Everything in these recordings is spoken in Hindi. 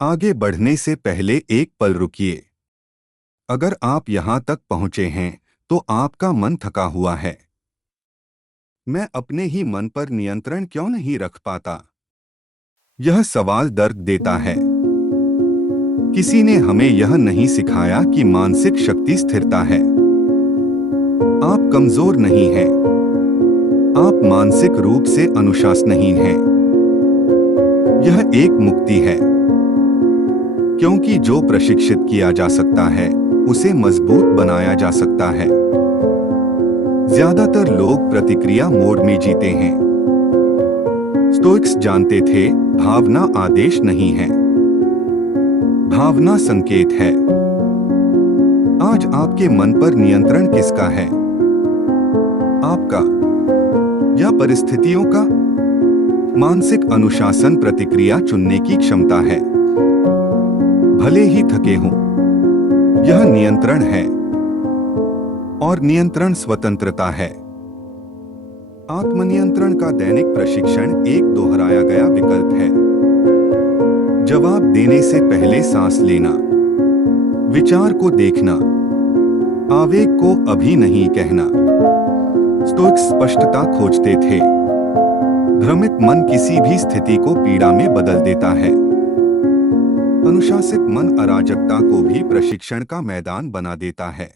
आगे बढ़ने से पहले एक पल रुकिए। अगर आप यहाँ तक पहुँचे हैं तो आपका मन थका हुआ है। मैं अपने ही मन पर नियंत्रण क्यों नहीं रख पाता? यह सवाल दर्द देता है। किसी ने हमें यह नहीं सिखाया कि मानसिक शक्ति स्थिरता है। आप कमजोर नहीं हैं। आप मानसिक रूप से अनुशासनहीन हैं। यह एक मुक्ति है, क्योंकि जो प्रशिक्षित किया जा सकता है उसे मजबूत बनाया जा सकता है। ज्यादातर लोग प्रतिक्रिया मोड में जीते हैं। स्टोइक्स जानते थे, भावना आदेश नहीं है, भावना संकेत है। आज आपके मन पर नियंत्रण किसका है? आपका या परिस्थितियों का? मानसिक अनुशासन प्रतिक्रिया चुनने की क्षमता है, भले ही थके हों। यह नियंत्रण है, और नियंत्रण स्वतंत्रता है। आत्मनियंत्रण का दैनिक प्रशिक्षण एक दोहराया गया विकल्प है। जवाब देने से पहले सांस लेना, विचार को देखना, आवेग को अभी नहीं कहना। स्टोइक्स स्पष्टता खोजते थे। भ्रमित मन किसी भी स्थिति को पीड़ा में बदल देता है। अनुशासित मन अराजकता को भी प्रशिक्षण का मैदान बना देता है।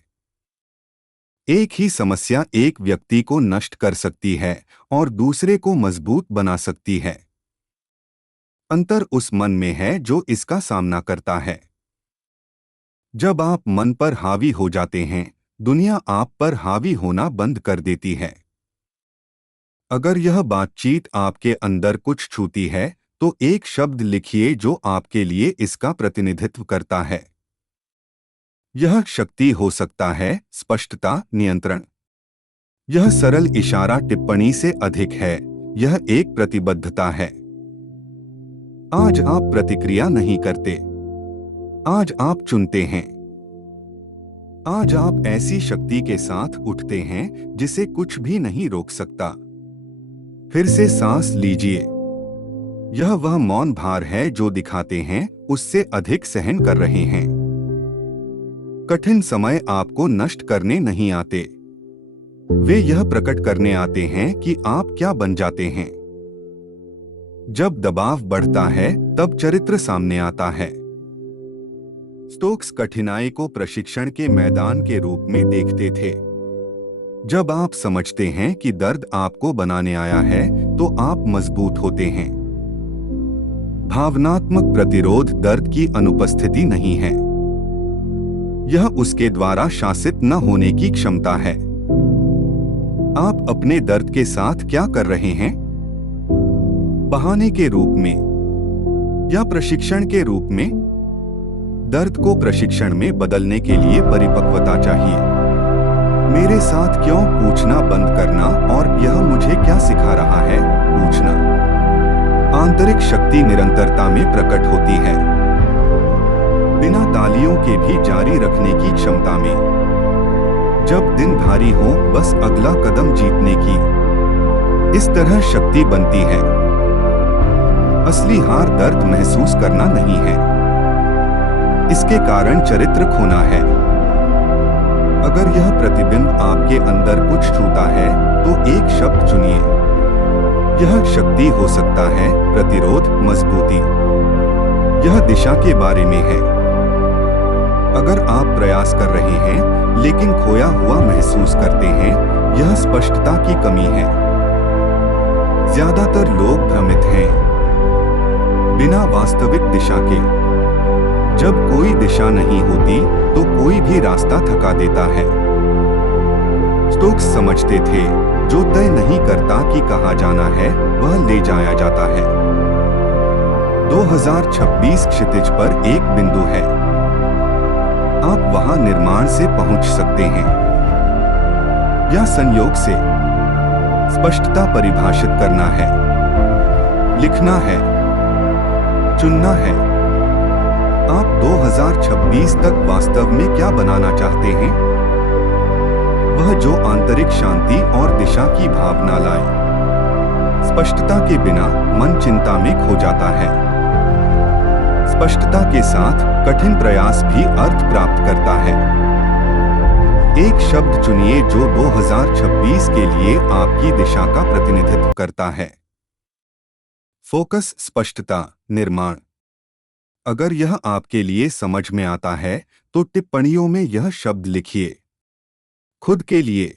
एक ही समस्या एक व्यक्ति को नष्ट कर सकती है और दूसरे को मजबूत बना सकती है। अंतर उस मन में है जो इसका सामना करता है। जब आप मन पर हावी हो जाते हैं, दुनिया आप पर हावी होना बंद कर देती है। अगर यह बातचीत आपके अंदर कुछ छूती है तो एक शब्द लिखिए जो आपके लिए इसका प्रतिनिधित्व करता है। यह शक्ति हो सकता है स्पष्टता, नियंत्रण। यह सरल इशारा टिप्पणी से अधिक है, यह एक प्रतिबद्धता है। आज आप प्रतिक्रिया नहीं करते, आज आप चुनते हैं। आज आप ऐसी शक्ति के साथ उठते हैं जिसे कुछ भी नहीं रोक सकता। फिर से सांस लीजिए। यह वह मौन भार है जो दिखाते हैं उससे अधिक सहन कर रहे हैं। कठिन समय आपको नष्ट करने नहीं आते, वे यह प्रकट करने आते हैं कि आप क्या बन जाते हैं। जब दबाव बढ़ता है तब चरित्र सामने आता है। स्टोक्स कठिनाई को प्रशिक्षण के मैदान के रूप में देखते थे। जब आप समझते हैं कि दर्द आपको बनाने आया है तो आप मजबूत होते हैं। भावनात्मक प्रतिरोध दर्द की अनुपस्थिति नहीं है, यह उसके द्वारा शासित न होने की क्षमता है। आप अपने दर्द के साथ क्या कर रहे हैं? बहाने के रूप में या प्रशिक्षण के रूप में? दर्द को प्रशिक्षण में बदलने के लिए परिपक्वता चाहिए। मेरे साथ क्यों पूछना बंद करना और यह मुझे क्या सिखा रहा है पूछना। आंतरिक शक्ति निरंतरता में प्रकट होती है, बिना तालियों के भी जारी रखने की क्षमता में। जब दिन भारी हो बस अगला कदम जीतने की, इस तरह शक्ति बनती है। असली हार दर्द महसूस करना नहीं है, इसके कारण चरित्र खोना है। अगर यह प्रतिबिंब आपके अंदर कुछ छूता है तो एक शब्द चुनिए। यह शक्ति हो सकता है प्रतिरोध, मजबूती। यह दिशा के बारे में है। अगर आप प्रयास कर रहे हैं लेकिन खोया हुआ महसूस करते हैं, यह स्पष्टता की कमी है। ज्यादातर लोग भ्रमित हैं, बिना वास्तविक दिशा के। जब कोई दिशा नहीं होती तो कोई भी रास्ता थका देता है। स्टोक्स समझते थे, जो तय नहीं करता कि कहाँ जाना है वह ले जाया जाता है। 2026 क्षितिज पर एक बिंदु है, आप वहां निर्माण से पहुंच सकते हैं या संयोग से। स्पष्टता परिभाषित करना है, लिखना है, चुनना है। आप 2026 तक वास्तव में क्या बनाना चाहते हैं? वह जो आंतरिक शांति और दिशा की भावना लाए। स्पष्टता के बिना मन चिंता में खो जाता है। स्पष्टता के साथ कठिन प्रयास भी अर्थ प्राप्त करता है। एक शब्द चुनिए जो 2026 के लिए आपकी दिशा का प्रतिनिधित्व करता है। फोकस, स्पष्टता, निर्माण। अगर यह आपके लिए समझ में आता है तो टिप्पणियों में यह शब्द लिखिए। खुद के लिए,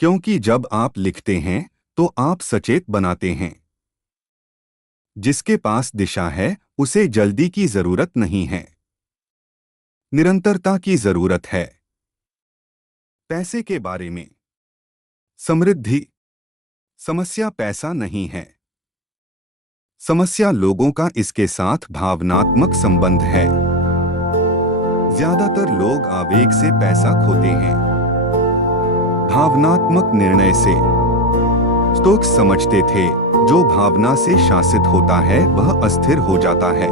क्योंकि जब आप लिखते हैं तो आप सचेत बनाते हैं। जिसके पास दिशा है उसे जल्दी की जरूरत नहीं है, निरंतरता की जरूरत है। पैसे के बारे में। समृद्धि। समस्या पैसा नहीं है। समस्या लोगों का इसके साथ भावनात्मक संबंध है। ज्यादातर लोग आवेग से पैसा खोते हैं, भावनात्मक निर्णय से। स्टोक्स समझते थे जो भावना से शासित होता है वह अस्थिर हो जाता है।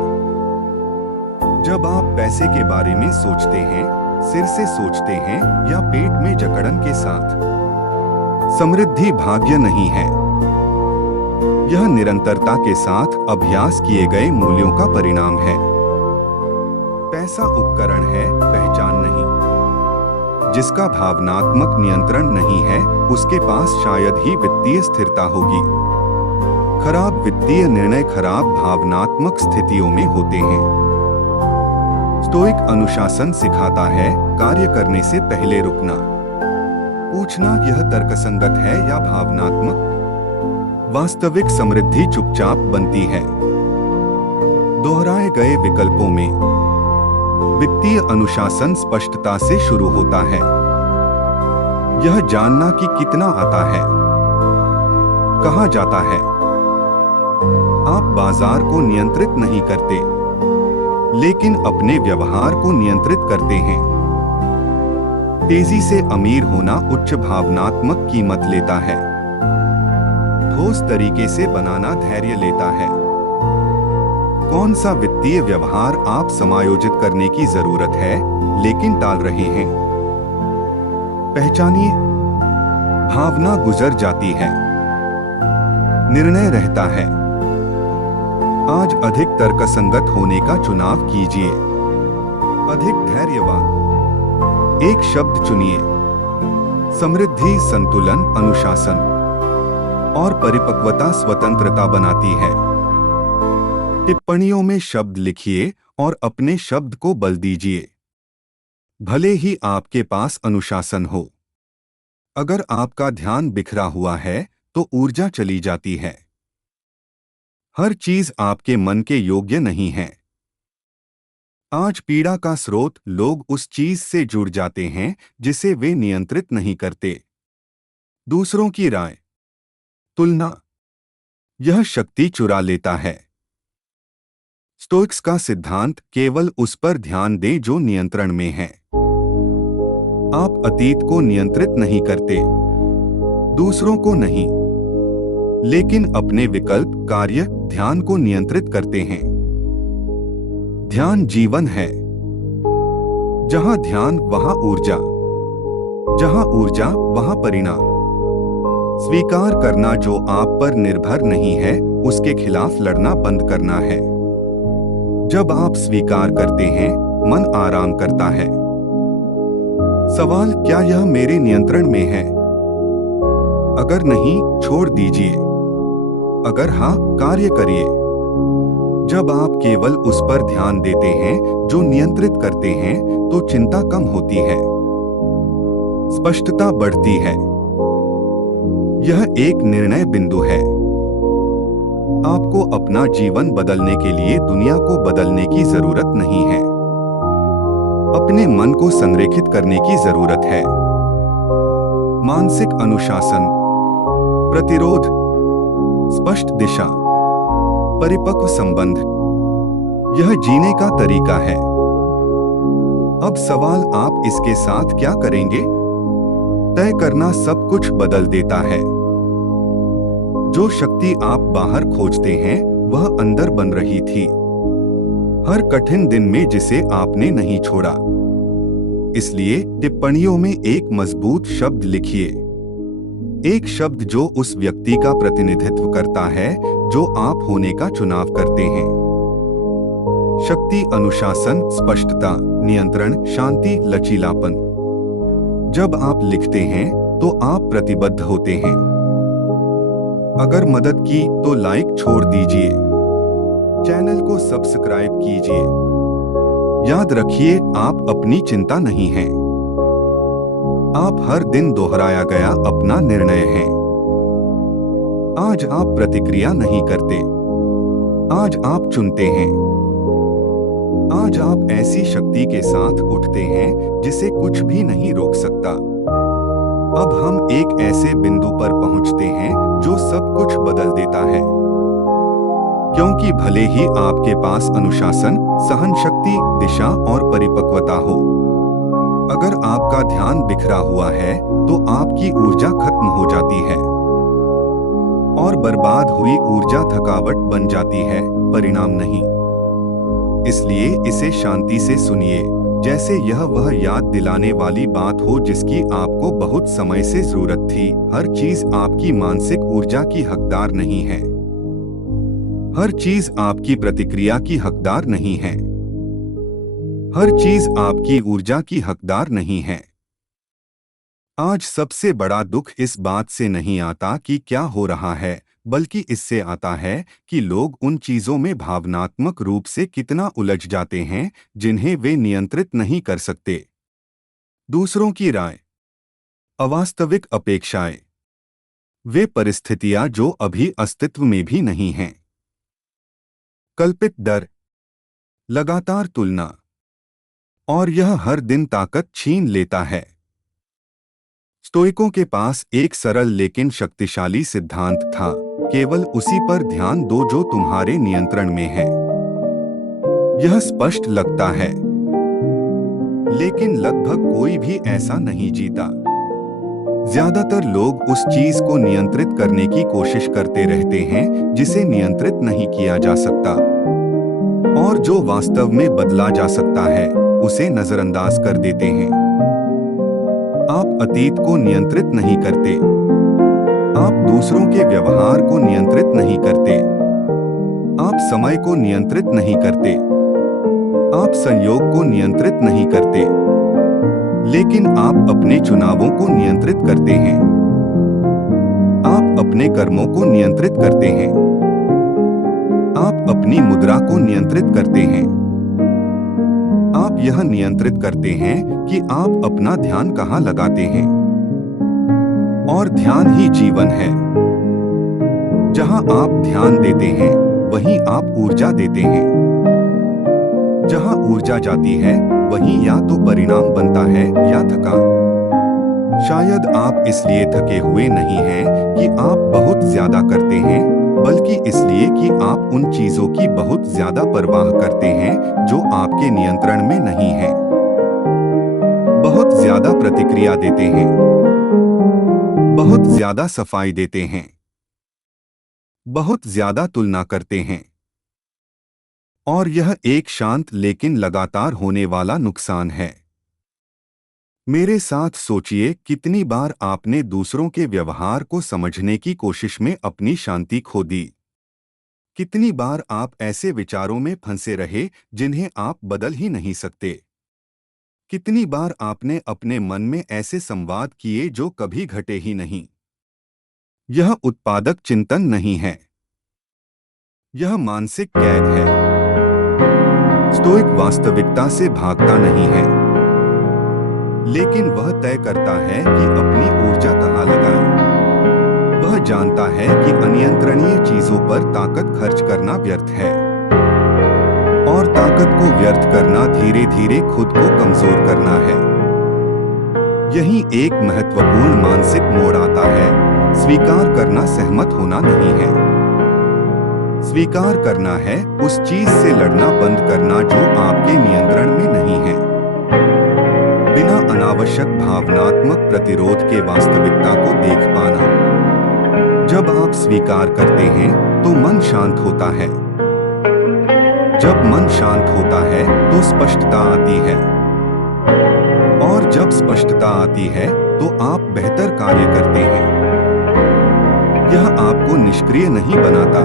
जब आप पैसे के बारे में सोचते हैं, सिर से सोचते हैं या पेट में जकड़न के साथ, समृद्धि भाग्य नहीं है। यह निरंतरता के साथ अभ्यास किए गए मूल्यों का परिणाम है। पैसा उपकरण है, पहचान नहीं। जिसका भावनात्मक नियंत्रण नहीं है उसके पास शायद ही वित्तीय स्थिरता होगी। खराब वित्तीय निर्णय खराब भावनात्मक स्थितियों में होते हैं। स्टोइक अनुशासन सिखाता है कार्य करने से पहले रुकना, पूछना यह तर्कसंगत है या भावनात्मक। वास्तविक समृद्धि चुपचाप बनती है। दोहराए गए विकल्पों में वित्तीय अनुशासन स्पष्टता से शुरू होता है। यह जानना कि कितना आता है, कहाँ जाता है। आप बाजार को नियंत्रित नहीं करते, लेकिन अपने व्यवहार को नियंत्रित करते हैं। तेजी से अमीर होना उच्च भावनात्मक कीमत लेता है। ठोस तरीके से बनाना धैर्य लेता है। कौन सा वित्तीय व्यवहार आप समायोजित करने की जरूरत है लेकिन टाल रहे हैं? पहचानिए। भावना गुजर जाती है, निर्णय रहता है। आज अधिक तर्कसंगत होने का चुनाव कीजिए, अधिक धैर्यवान। एक शब्द चुनिए। समृद्धि संतुलन, अनुशासन और परिपक्वता स्वतंत्रता बनाती है। टिप्पणियों में शब्द लिखिए और अपने शब्द को बल दीजिए। भले ही आपके पास अनुशासन हो, अगर आपका ध्यान बिखरा हुआ है तो ऊर्जा चली जाती है। हर चीज आपके मन के योग्य नहीं है। आज पीड़ा का स्रोत लोग उस चीज से जुड़ जाते हैं जिसे वे नियंत्रित नहीं करते। दूसरों की राय, तुलना, यह शक्ति चुरा लेता है। स्टोइक्स का सिद्धांत केवल उस पर ध्यान दें जो नियंत्रण में है। आप अतीत को नियंत्रित नहीं करते, दूसरों को नहीं, लेकिन अपने विकल्प, कार्य, ध्यान को नियंत्रित करते हैं। ध्यान जीवन है। जहां ध्यान वहां ऊर्जा, जहां ऊर्जा वहां परिणाम। स्वीकार करना जो आप पर निर्भर नहीं है, उसके खिलाफ लड़ना बंद करना है। जब आप स्वीकार करते हैं, मन आराम करता है। सवाल, क्या यह मेरे नियंत्रण में है? अगर नहीं, छोड़ दीजिए। अगर हाँ, कार्य करिए। जब आप केवल उस पर ध्यान देते हैं जो नियंत्रित करते हैं, तो चिंता कम होती है, स्पष्टता बढ़ती है। यह एक निर्णय बिंदु है। आपको अपना जीवन बदलने के लिए दुनिया को बदलने की जरूरत नहीं है, अपने मन को संरेखित करने की जरूरत है। मानसिक अनुशासन, प्रतिरोध, स्पष्ट दिशा, परिपक्व संबंध, यह जीने का तरीका है। अब सवाल, आप इसके साथ क्या करेंगे? तय करना सब कुछ बदल देता है। जो शक्ति आप बाहर खोजते हैं वह अंदर बन रही थी, हर कठिन दिन में जिसे आपने नहीं छोड़ा। इसलिए टिप्पणियों में एक मजबूत शब्द लिखिए, एक शब्द जो उस व्यक्ति का प्रतिनिधित्व करता है जो आप होने का चुनाव करते हैं। शक्ति, अनुशासन, स्पष्टता, नियंत्रण, शांति, लचीलापन। जब आप लिखते हैं तो आप प्रतिबद्ध होते हैं। अगर मदद की तो लाइक छोड़ दीजिए, चैनल को सब्सक्राइब कीजिए। याद रखिए, आप अपनी चिंता नहीं हैं। आप हर दिन दोहराया गया अपना निर्णय हैं। आज आप प्रतिक्रिया नहीं करते, आज आप चुनते हैं। आज आप ऐसी शक्ति के साथ उठते हैं जिसे कुछ भी नहीं रोक सकता। अब हम एक ऐसे बिंदु पर पहुंचते हैं जो सब कुछ बदल देता है। क्योंकि भले ही आपके पास अनुशासन, सहन शक्ति, दिशा और परिपक्वता हो, अगर आपका ध्यान बिखरा हुआ है तो आपकी ऊर्जा खत्म हो जाती है और बर्बाद हुई ऊर्जा थकावट बन जाती है, परिणाम नहीं। इसलिए इसे शांति से सुनिए, जैसे यह वह याद दिलाने वाली बात हो जिसकी आपको बहुत समय से जरूरत थी। हर चीज आपकी मानसिक ऊर्जा की हकदार नहीं है। हर चीज आपकी प्रतिक्रिया की हकदार नहीं है। हर चीज आपकी ऊर्जा की हकदार नहीं है। आज सबसे बड़ा दुख इस बात से नहीं आता कि क्या हो रहा है, बल्कि इससे आता है कि लोग उन चीजों में भावनात्मक रूप से कितना उलझ जाते हैं जिन्हें वे नियंत्रित नहीं कर सकते। दूसरों की राय, अवास्तविक अपेक्षाएं, वे परिस्थितियां जो अभी अस्तित्व में भी नहीं हैं। कल्पित डर, लगातार तुलना, और यह हर दिन ताकत छीन लेता है। स्टोइकों के पास एक सरल लेकिन शक्तिशाली सिद्धांत था, केवल उसी पर ध्यान दो जो तुम्हारे नियंत्रण में है। यह स्पष्ट लगता है, लेकिन लगभग कोई भी ऐसा नहीं जीता। ज्यादातर लोग उस चीज को नियंत्रित करने की कोशिश करते रहते हैं जिसे नियंत्रित नहीं किया जा सकता, और जो वास्तव में बदला जा सकता है उसे नजरअंदाज कर देते हैं। आप अतीत को नियंत्रित नहीं करते, आप दूसरों के व्यवहार को नियंत्रित नहीं करते, आप समय को नियंत्रित नहीं करते, आप संयोग को नियंत्रित नहीं करते, लेकिन आप अपने चुनावों को नियंत्रित करते हैं। आप अपने कर्मों को नियंत्रित करते हैं। आप अपनी मुद्रा को नियंत्रित करते हैं। आप यह नियंत्रित करते हैं कि आप अपना ध्यान कहां लगाते हैं, और ध्यान ही जीवन है। जहां आप ध्यान देते हैं वहीं आप ऊर्जा देते हैं। जहां ऊर्जा जाती है वहीं या तो परिणाम बनता है या थकान। शायद आप इसलिए थके हुए नहीं हैं कि आप बहुत ज्यादा करते हैं, बल्कि इसलिए कि आप उन चीजों की बहुत ज्यादा परवाह करते हैं जो आपके नियंत्रण में नहीं हैं। बहुत ज्यादा प्रतिक्रिया देते हैं, बहुत ज्यादा सफाई देते हैं, बहुत ज्यादा तुलना करते हैं, और यह एक शांत लेकिन लगातार होने वाला नुकसान है। मेरे साथ सोचिए, कितनी बार आपने दूसरों के व्यवहार को समझने की कोशिश में अपनी शांति खो दी। कितनी बार आप ऐसे विचारों में फंसे रहे जिन्हें आप बदल ही नहीं सकते। कितनी बार आपने अपने मन में ऐसे संवाद किए जो कभी घटे ही नहीं। यह उत्पादक चिंतन नहीं है, यह मानसिक कैद है। स्टोइक वास्तविकता से भागता नहीं है, लेकिन वह तय करता है कि अपनी ऊर्जा कहां लगाए। वह जानता है कि अनियंत्रणीय चीजों पर ताकत खर्च करना व्यर्थ है, और ताकत को व्यर्थ करना धीरे धीरे खुद को कमजोर करना है। यही एक महत्वपूर्ण मानसिक मोड़ आता है। स्वीकार करना सहमत होना नहीं है। स्वीकार करना है उस चीज से लड़ना बंद करना जो आपके नियंत्रण में नहीं है। बिना अनावश्यक भावनात्मक प्रतिरोध के वास्तविकता को देख पाना। जब आप स्वीकार करते हैं तो मन शांत होता है। जब मन शांत होता है तो स्पष्टता आती है, और जब स्पष्टता आती है तो आप बेहतर कार्य करते हैं। यह आपको निष्क्रिय नहीं बनाता,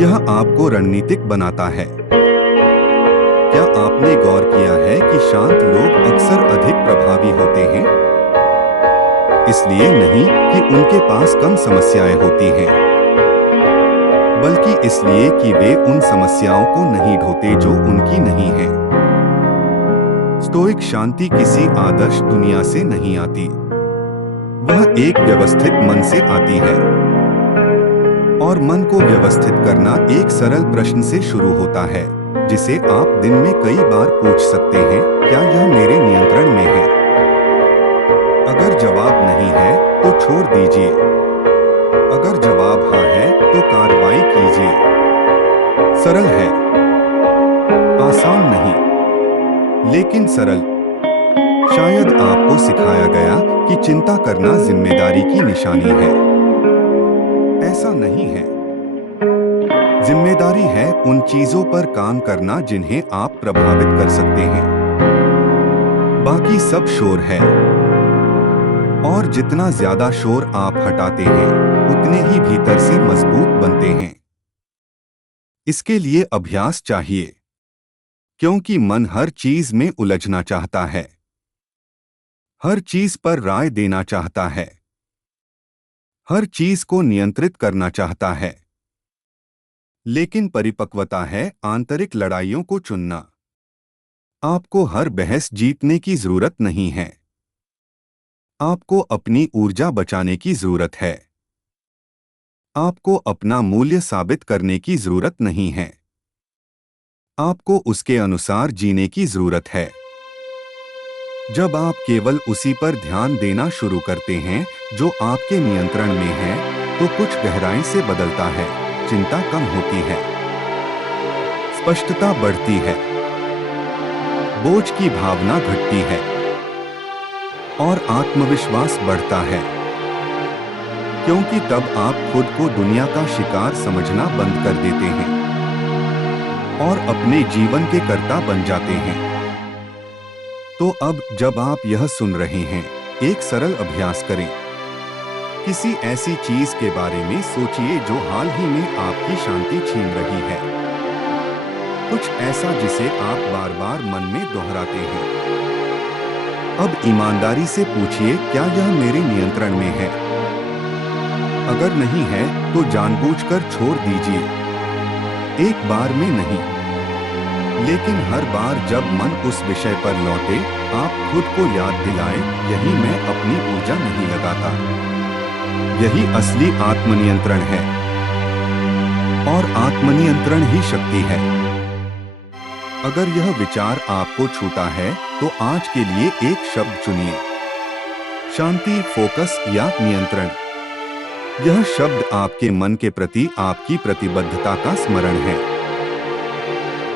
यह आपको रणनीतिक बनाता है। आपने गौर किया है कि शांत लोग अक्सर अधिक प्रभावी होते हैं? इसलिए नहीं कि उनके पास कम समस्याएं होती हैं, बल्कि इसलिए कि वे उन समस्याओं को नहीं ढोते जो उनकी नहीं हैं। स्टोइक शांति किसी आदर्श दुनिया से नहीं आती, वह एक व्यवस्थित मन से आती है। और मन को व्यवस्थित करना एक सरल प्रश्न से शुरू होता है, जिसे आप दिन में कई बार पूछ सकते हैं, क्या यह मेरे नियंत्रण में है? अगर जवाब नहीं है तो छोड़ दीजिए। अगर जवाब हाँ है तो कार्रवाई कीजिए। सरल है, आसान नहीं, लेकिन सरल। शायद आपको सिखाया गया कि चिंता करना जिम्मेदारी की निशानी है। ऐसा नहीं है। जिम्मेदारी है उन चीजों पर काम करना जिन्हें आप प्रभावित कर सकते हैं। बाकी सब शोर है, और जितना ज्यादा शोर आप हटाते हैं, उतने ही भीतर से मजबूत बनते हैं। इसके लिए अभ्यास चाहिए, क्योंकि मन हर चीज में उलझना चाहता है, हर चीज पर राय देना चाहता है, हर चीज को नियंत्रित करना चाहता है। लेकिन परिपक्वता है आंतरिक लड़ाइयों को चुनना। आपको हर बहस जीतने की जरूरत नहीं है। आपको अपनी ऊर्जा बचाने की जरूरत है। आपको अपना मूल्य साबित करने की जरूरत नहीं है। आपको उसके अनुसार जीने की जरूरत है। जब आप केवल उसी पर ध्यान देना शुरू करते हैं जो आपके नियंत्रण में है, तो कुछ गहराई से बदलता है। चिंता कम होती है, स्पष्टता बढ़ती है, बोझ की भावना घटती है, और आत्मविश्वास बढ़ता है। क्योंकि तब आप खुद को दुनिया का शिकार समझना बंद कर देते हैं और अपने जीवन के कर्ता बन जाते हैं। तो अब जब आप यह सुन रहे हैं, एक सरल अभ्यास करें। किसी ऐसी चीज के बारे में सोचिए जो हाल ही में आपकी शांति छीन रही है। कुछ ऐसा जिसे आप बार बार मन में दोहराते हैं। अब ईमानदारी से पूछिए, क्या यह मेरे नियंत्रण में है? अगर नहीं है तो जानबूझकर छोड़ दीजिए। एक बार में नहीं, लेकिन हर बार जब मन उस विषय पर लौटे, आप खुद को याद दिलाएं, यही मैं अपनी ऊर्जा नहीं लगाता। यही असली आत्मनियंत्रण है, और आत्मनियंत्रण ही शक्ति है। अगर यह विचार आपको छूता है, तो आज के लिए एक शब्द चुनिए, शांति, फोकस या नियंत्रण। यह शब्द आपके मन के प्रति आपकी प्रतिबद्धता का स्मरण है,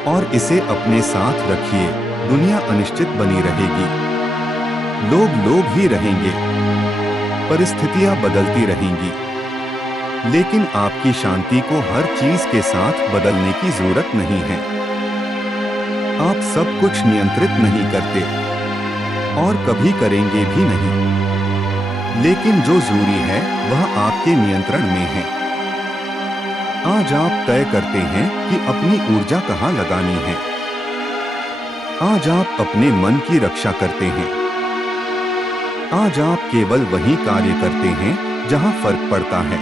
और इसे अपने साथ रखिए। दुनिया अनिश्चित बनी रहेगी, लोग ही रहेंगे, परिस्थितियां बदलती रहेंगी, लेकिन आपकी शांति को हर चीज के साथ बदलने की जरूरत नहीं है। आप सब कुछ नियंत्रित नहीं करते, और कभी करेंगे भी नहीं, लेकिन जो जरूरी है वह आपके नियंत्रण में है। आज आप तय करते हैं कि अपनी ऊर्जा कहाँ लगानी है। आज आप अपने मन की रक्षा करते हैं। आज आप केवल वही कार्य करते हैं जहां फर्क पड़ता है।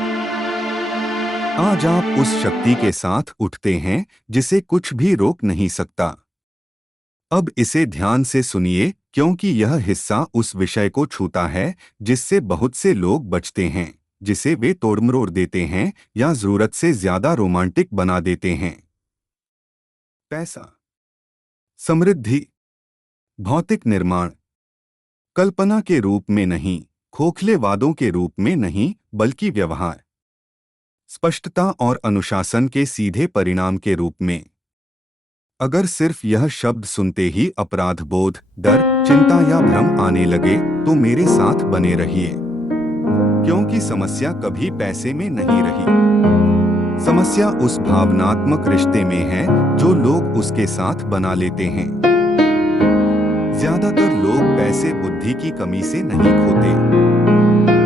आज आप उस शक्ति के साथ उठते हैं जिसे कुछ भी रोक नहीं सकता। अब इसे ध्यान से सुनिए, क्योंकि यह हिस्सा उस विषय को छूता है जिससे बहुत से लोग बचते हैं, जिसे वे तोड़मरोड़ देते हैं या जरूरत से ज्यादा रोमांटिक बना देते हैं। पैसा, समृद्धि, भौतिक निर्माण, कल्पना के रूप में नहीं, खोखले वादों के रूप में नहीं, बल्कि व्यवहार, स्पष्टता और अनुशासन के सीधे परिणाम के रूप में। अगर सिर्फ यह शब्द सुनते ही अपराध बोध, डर, चिंता या भ्रम आने लगे, तो मेरे साथ बने रहिए, क्योंकि समस्या कभी पैसे में नहीं रही। समस्या उस भावनात्मक रिश्ते में है जो लोग उसके साथ बना लेते हैं। ज्यादातर लोग पैसे बुद्धि की कमी से नहीं खोते,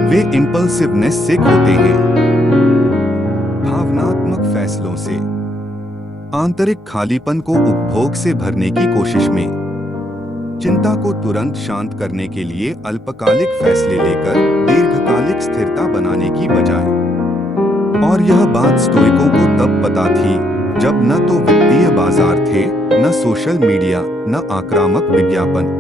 वे इंपल्सिवनेस से खोते हैं, भावनात्मक फैसलों से। आंतरिक खालीपन को उपभोग से भरने की कोशिश में, चिंता को तुरंत शांत करने के लिए अल्पकालिक फैसले लेकर दीर्घकालिक स्थिरता बनाने की बजाय। और यह बात स्टोइकों को तब पता थी जब न तो वित्तीय बाजार थे, न सोशल मीडिया, न आक्रामक विज्ञापन।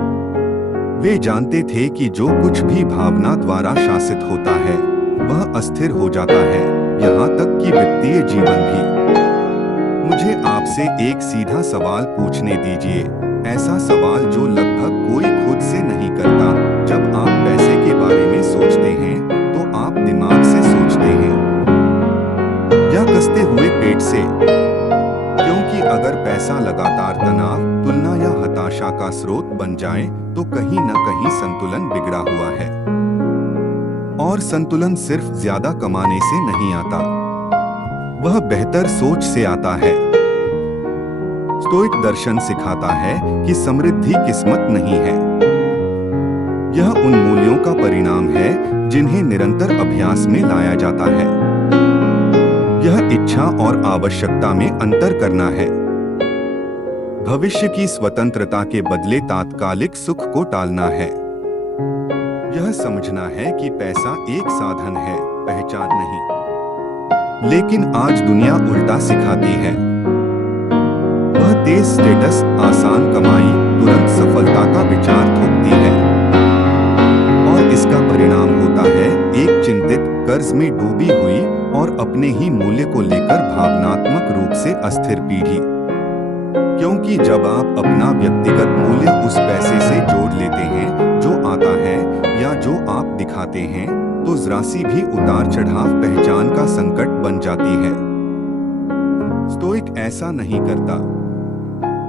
वे जानते थे कि जो कुछ भी भावना द्वारा शासित होता है वह अस्थिर हो जाता है, यहाँ तक कि वित्तीय जीवन भी। मुझे आपसे एक सीधा सवाल पूछने दीजिए, ऐसा सवाल जो लगभग कोई खुद से नहीं करता। जब आप पैसे के बारे में सोचते हैं तो आप दिमाग से सोचते हैं या कसते हुए पेट से? क्योंकि अगर पैसा लगातार तनाव, तुलना या हताशा का स्रोत बन जाए तो कहीं न कहीं संतुलन बिगड़ा हुआ है। और संतुलन सिर्फ ज्यादा कमाने से नहीं आता, वह बेहतर सोच से आता है। स्टोइक दर्शन सिखाता है कि समृद्धि किस्मत नहीं है, यह उन मूल्यों का परिणाम है जिन्हें निरंतर अभ्यास में लाया जाता है। यह इच्छा और आवश्यकता में अंतर करना है। भविष्य की स्वतंत्रता के बदले तात्कालिक सुख को टालना है। यह समझना है कि पैसा एक साधन है, पहचान नहीं। लेकिन आज दुनिया उल्टा सिखाती है। वह तेज स्टेटस, आसान कमाई, तुरंत सफलता का विचार थोपती है। और इसका परिणाम होता है एक चिंतित, कर्ज में डूबी हुई और अपने ही मूल्य को लेकर भावनात्मक रूप से अस्थिर पीढ़ी। क्योंकि जब आप अपना व्यक्तिगत मूल्य उस पैसे से जोड़ लेते हैं जो आता है या जो आप दिखाते हैं, तो जरा सी भी उतार चढ़ाव पहचान का संकट बन जाती है। स्टोइक ऐसा नहीं करता।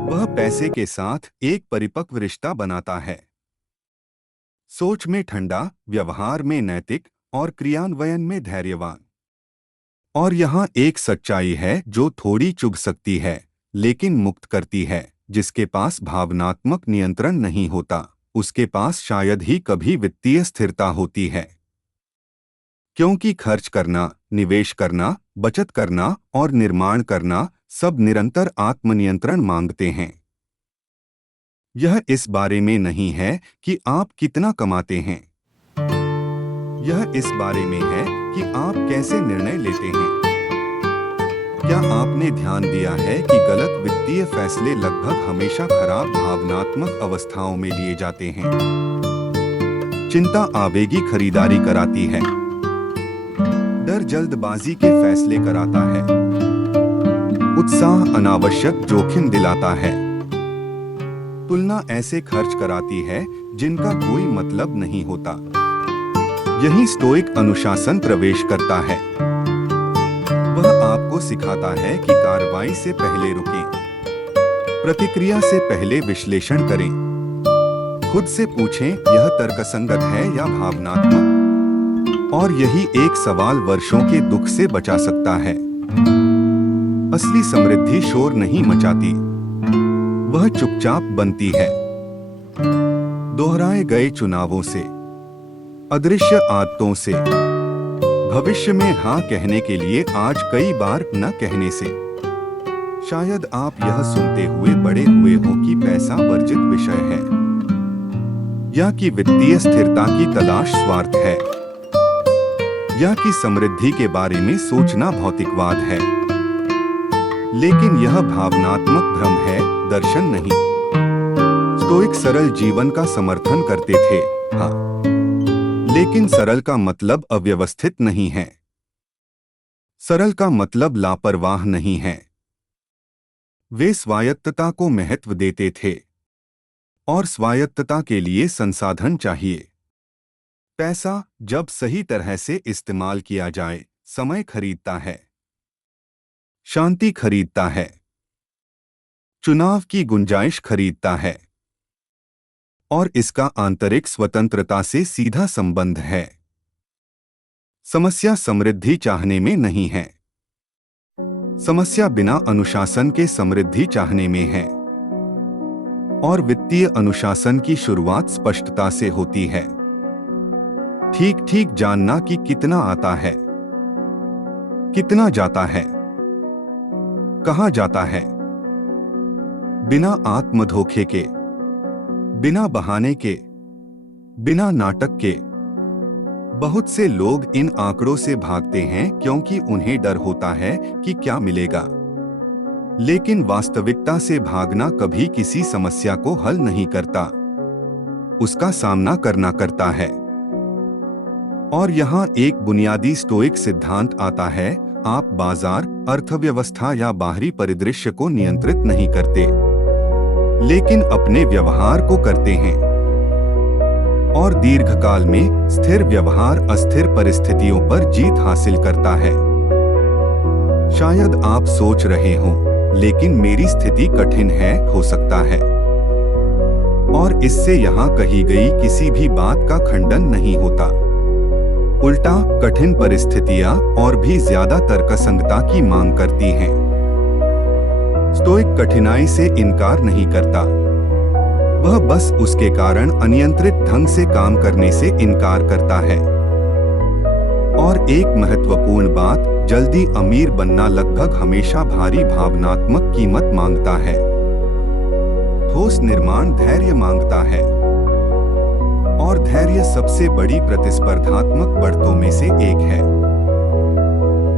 वह पैसे के साथ एक परिपक्व रिश्ता बनाता है। सोच में ठंडा, व्यवहार में नैतिक और क्रियान्वयन में धैर्यवान। और यहाँ एक सच्चाई है जो थोड़ी चुभ सकती है लेकिन मुक्त करती है। जिसके पास भावनात्मक नियंत्रण नहीं होता, उसके पास शायद ही कभी वित्तीय स्थिरता होती है। क्योंकि खर्च करना, निवेश करना, बचत करना और निर्माण करना सब निरंतर आत्मनियंत्रण मांगते हैं। यह इस बारे में नहीं है कि आप कितना कमाते हैं, यह इस बारे में है कि आप कैसे निर्णय लेते हैं। क्या आपने ध्यान दिया है कि गलत वित्तीय फैसले लगभग हमेशा खराब भावनात्मक अवस्थाओं में लिए जाते हैं? चिंता आवेगी खरीदारी कराती है, डर जल्दबाजी के फैसले कराता है, उत्साह अनावश्यक जोखिम दिलाता है, तुलना ऐसे खर्च कराती है जिनका कोई मतलब नहीं होता। यही स्टोइक अनुशासन प्रवेश करता है। वह आपको सिखाता है कि कार्रवाई से पहले रुकें, प्रतिक्रिया से पहले विश्लेषण करें, खुद से पूछें यह तर्कसंगत है या भावनात्मक। और यही एक सवाल वर्षों के दुख से बचा सकता है। असली समृद्धि शोर नहीं मचाती, वह चुपचाप बनती है। दोहराए गए चुनावों से, अदृश्य आदतों से, भविष्य में हाँ कहने के लिए आज कई बार न कहने से। शायद आप यह सुनते हुए बड़े हुए हो कि पैसा वर्जित विषय है, या कि वित्तीय स्थिरता की तलाश स्वार्थ है, या कि समृद्धि के बारे में सोचना भौतिकवाद है। लेकिन यह भावनात्मक भ्रम है, दर्शन नहीं। स्टोइक सरल जीवन का समर्थन करते थे, हाँ, लेकिन सरल का मतलब अव्यवस्थित नहीं है। सरल का मतलब लापरवाह नहीं है। वे स्वायत्तता को महत्व देते थे, और स्वायत्तता के लिए संसाधन चाहिए। पैसा जब सही तरह से इस्तेमाल किया जाए, समय खरीदता है, शांति खरीदता है, चुनाव की गुंजाइश खरीदता है, और इसका आंतरिक स्वतंत्रता से सीधा संबंध है। समस्या समृद्धि चाहने में नहीं है, समस्या बिना अनुशासन के समृद्धि चाहने में है। और वित्तीय अनुशासन की शुरुआत स्पष्टता से होती है। ठीक ठीक जानना कि कितना आता है, कितना जाता है, कहां जाता है। बिना आत्मधोखे के, बिना बहाने के, बिना नाटक के। बहुत से लोग इन आंकड़ों से भागते हैं क्योंकि उन्हें डर होता है कि क्या मिलेगा। लेकिन वास्तविकता से भागना कभी किसी समस्या को हल नहीं करता, उसका सामना करना करता है। और यहाँ एक बुनियादी स्टोइक सिद्धांत आता है, आप बाजार, अर्थव्यवस्था या बाहरी परिदृश्य को नियंत्रित नहीं करते, लेकिन अपने व्यवहार को करते हैं। और दीर्घकाल में स्थिर व्यवहार अस्थिर परिस्थितियों पर जीत हासिल करता है। शायद आप सोच रहे हों, लेकिन मेरी स्थिति कठिन है, हो सकता है। और इससे यहाँ कही गई किसी भी बात का खंडन नहीं होता। उल्टा कठिन परिस्थितियां और भी ज्यादा तर्कसंगता की मांग करती हैं। स्टोइक कठिनाई से इनकार नहीं करता, वह बस उसके कारण अनियंत्रित ढंग से काम करने से इनकार करता है। और एक महत्वपूर्ण बात, जल्दी अमीर बनना लगभग हमेशा भारी भावनात्मक कीमत मांगता है। ठोस निर्माण धैर्य मांगता है, और धैर्य सबसे बड़ी प्रतिस्पर्धात्मक बढ़तों में से एक है।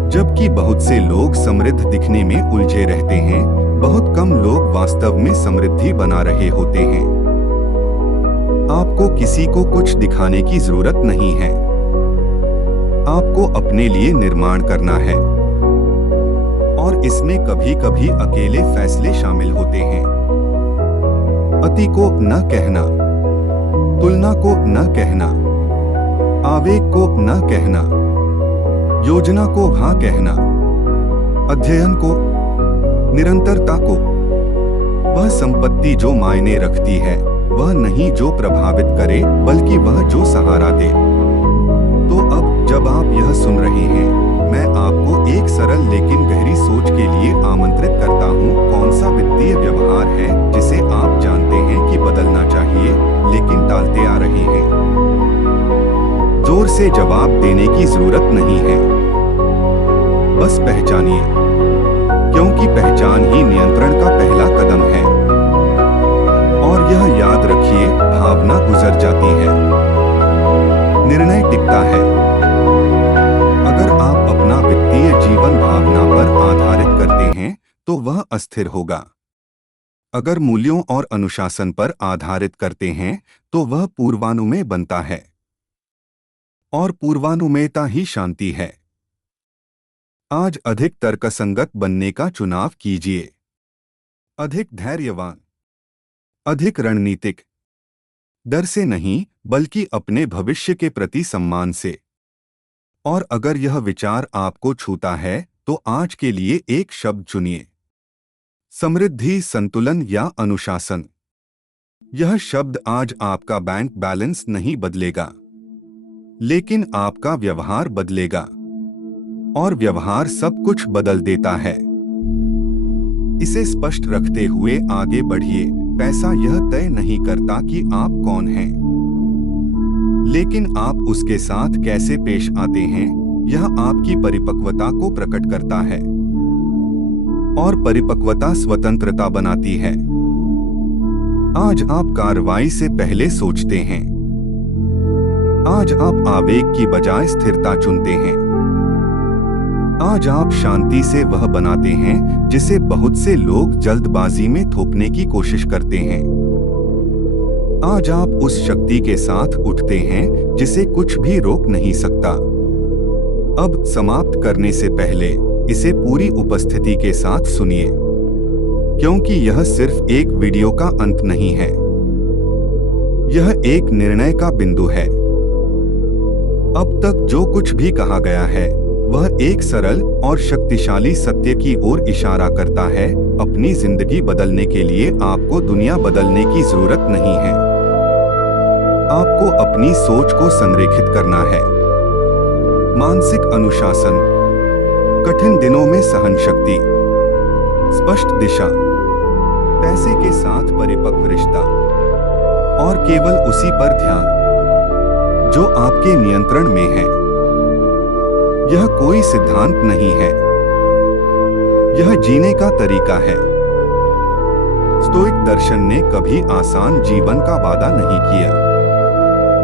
जबकि बहुत से लोग समृद्ध दिखने में उलझे रहते हैं, बहुत कम लोग वास्तव में समृद्धि बना रहे होते हैं। आपको किसी को कुछ दिखाने की जरूरत नहीं है, आपको अपने लिए निर्माण करना है। और इसमें कभी कभी अकेले फैसले शामिल होते हैं। अति को न कहना, तुलना को न कहना, आवेग को न कहना, योजना को हाँ कहना, अध्ययन को, निरंतरता को। वह संपत्ति जो मायने रखती है वह नहीं जो प्रभावित करे, बल्कि वह जो सहारा दे। तो अब जब आप यह सुन रहे हैं, मैं आपको एक सरल लेकिन गहरी सोच के लिए आमंत्रित करता हूँ। कौन सा वित्तीय व्यवहार है जिसे आप जानते हैं कि बदलना चाहिए, लेकिन टालते आ रहे हैं? जोर से जवाब देने की जरूरत नहीं है, बस पहचानिए, क्योंकि पहचान ही नियंत्रण का पहला कदम है। और यह याद रखिए, भावना गुजर जाती है, निर्णय टिकता है। अगर आप अपना वित्तीय जीवन भावना पर आधारित करते हैं तो वह अस्थिर होगा। अगर मूल्यों और अनुशासन पर आधारित करते हैं तो वह पूर्वानुमेय बनता है। और पूर्वानुमेयता ही शांति है। आज अधिक तर्कसंगत बनने का चुनाव कीजिए, अधिक धैर्यवान, अधिक रणनीतिक, डर से नहीं बल्कि अपने भविष्य के प्रति सम्मान से। और अगर यह विचार आपको छूता है तो आज के लिए एक शब्द चुनिए, समृद्धि, संतुलन या अनुशासन। यह शब्द आज आपका बैंक बैलेंस नहीं बदलेगा, लेकिन आपका व्यवहार बदलेगा। और व्यवहार सब कुछ बदल देता है। इसे स्पष्ट रखते हुए आगे बढ़िए। पैसा यह तय नहीं करता कि आप कौन हैं, लेकिन आप उसके साथ कैसे पेश आते हैं, यह आपकी परिपक्वता को प्रकट करता है। और परिपक्वता स्वतंत्रता बनाती है। आज आप कार्रवाई से पहले सोचते हैं। आज आप आवेग की बजाय स्थिरता चुनते हैं। आज आप शांति से वह बनाते हैं जिसे बहुत से लोग जल्दबाजी में थोपने की कोशिश करते हैं। आज आप उस शक्ति के साथ उठते हैं जिसे कुछ भी रोक नहीं सकता। अब समाप्त करने से पहले इसे पूरी उपस्थिति के साथ सुनिए, क्योंकि यह सिर्फ एक वीडियो का अंत नहीं है, यह एक निर्णय का बिंदु है। अब तक जो कुछ भी कहा गया है वह एक सरल और शक्तिशाली सत्य की ओर इशारा करता है। अपनी जिंदगी बदलने के लिए आपको दुनिया बदलने की जरूरत नहीं है, आपको अपनी सोच को संरेखित करना है। मानसिक अनुशासन, कठिन दिनों में सहनशक्ति, स्पष्ट दिशा, पैसे के साथ परिपक्व रिश्ता, और केवल उसी पर ध्यान जो आपके नियंत्रण में है। यह कोई सिद्धांत नहीं है, यह जीने का तरीका है। स्टोइक दर्शन ने कभी आसान जीवन का वादा नहीं किया।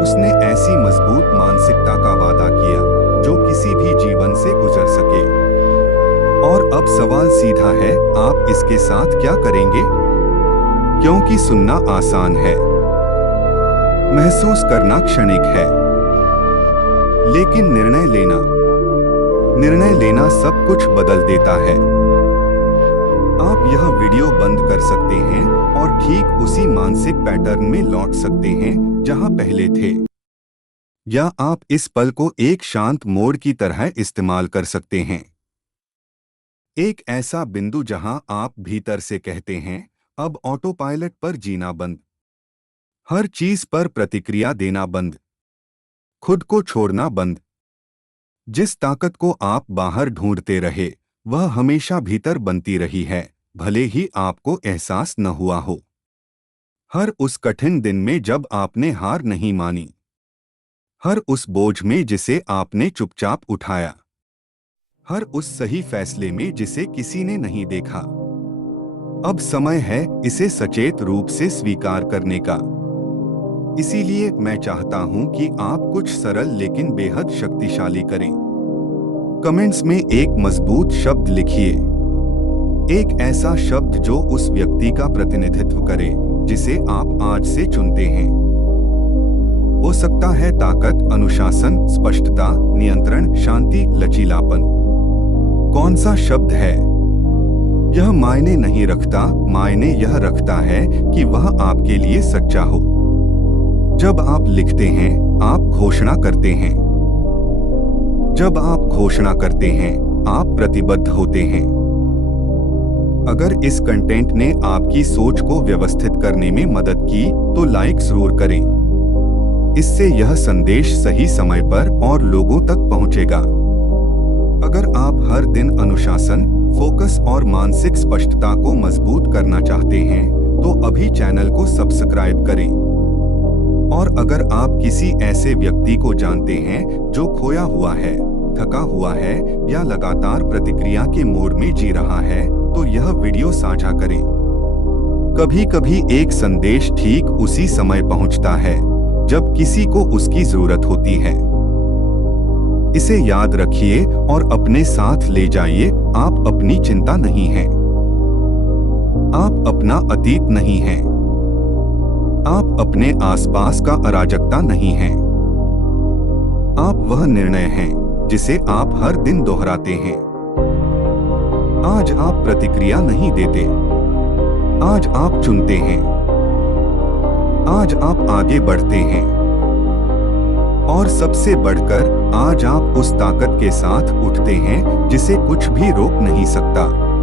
उसने ऐसी मजबूत मानसिकता का वादा किया जो किसी भी जीवन से गुजर सके। और अब सवाल सीधा है, आप इसके साथ क्या करेंगे? क्योंकि सुनना आसान है, महसूस करना क्षणिक है, लेकिन निर्णय लेना सब कुछ बदल देता है। आप यह वीडियो बंद कर सकते हैं और ठीक उसी मानसिक पैटर्न में लौट सकते हैं जहां पहले थे। या आप इस पल को एक शांत मोड़ की तरह इस्तेमाल कर सकते हैं। एक ऐसा बिंदु जहां आप भीतर से कहते हैं, अब ऑटो पायलट पर जीना बंद, हर चीज पर प्रतिक्रिया देना बंद, खुद को छोड़ना बंद। जिस ताकत को आप बाहर ढूंढते रहे वह हमेशा भीतर बनती रही है, भले ही आपको एहसास न हुआ हो। हर उस कठिन दिन में जब आपने हार नहीं मानी, हर उस बोझ में जिसे आपने चुपचाप उठाया, हर उस सही फैसले में जिसे किसी ने नहीं देखा। अब समय है इसे सचेत रूप से स्वीकार करने का। इसीलिए मैं चाहता हूं कि आप कुछ सरल लेकिन बेहद शक्तिशाली करें। कमेंट्स में एक मजबूत शब्द लिखिए, एक ऐसा शब्द जो उस व्यक्ति का प्रतिनिधित्व करे जिसे आप आज से चुनते हैं। हो सकता है ताकत, अनुशासन, स्पष्टता, नियंत्रण, शांति, लचीलापन। कौन सा शब्द है यह मायने नहीं रखता, मायने यह रखता है कि वह आपके लिए सच्चा हो। जब आप लिखते हैं आप घोषणा करते हैं। जब आप घोषणा करते हैं आप प्रतिबद्ध होते हैं। अगर इस कंटेंट ने आपकी सोच को व्यवस्थित करने में मदद की तो लाइक जरूर करें। इससे यह संदेश सही समय पर और लोगों तक पहुंचेगा। अगर आप हर दिन अनुशासन, फोकस और मानसिक स्पष्टता को मजबूत करना चाहते हैं तो अभी चैनल को सब्सक्राइब करें। और अगर आप किसी ऐसे व्यक्ति को जानते हैं जो खोया हुआ है, थका हुआ है या लगातार प्रतिक्रिया के मोड में जी रहा है तो यह वीडियो साझा करें। कभी कभी एक संदेश ठीक उसी समय पहुंचता है जब किसी को उसकी जरूरत होती है। इसे याद रखिए और अपने साथ ले जाइए। आप अपनी चिंता नहीं हैं, आप अपना अतीत नहीं हैं, आप अपने आसपास का अराजकता नहीं हैं। आप वह निर्णय हैं जिसे आप हर दिन दोहराते हैं। आज आप प्रतिक्रिया नहीं देते, आज आप चुनते हैं। आज आप आगे बढ़ते हैं। और सबसे बढ़कर आज आप उस ताकत के साथ उठते हैं जिसे कुछ भी रोक नहीं सकता।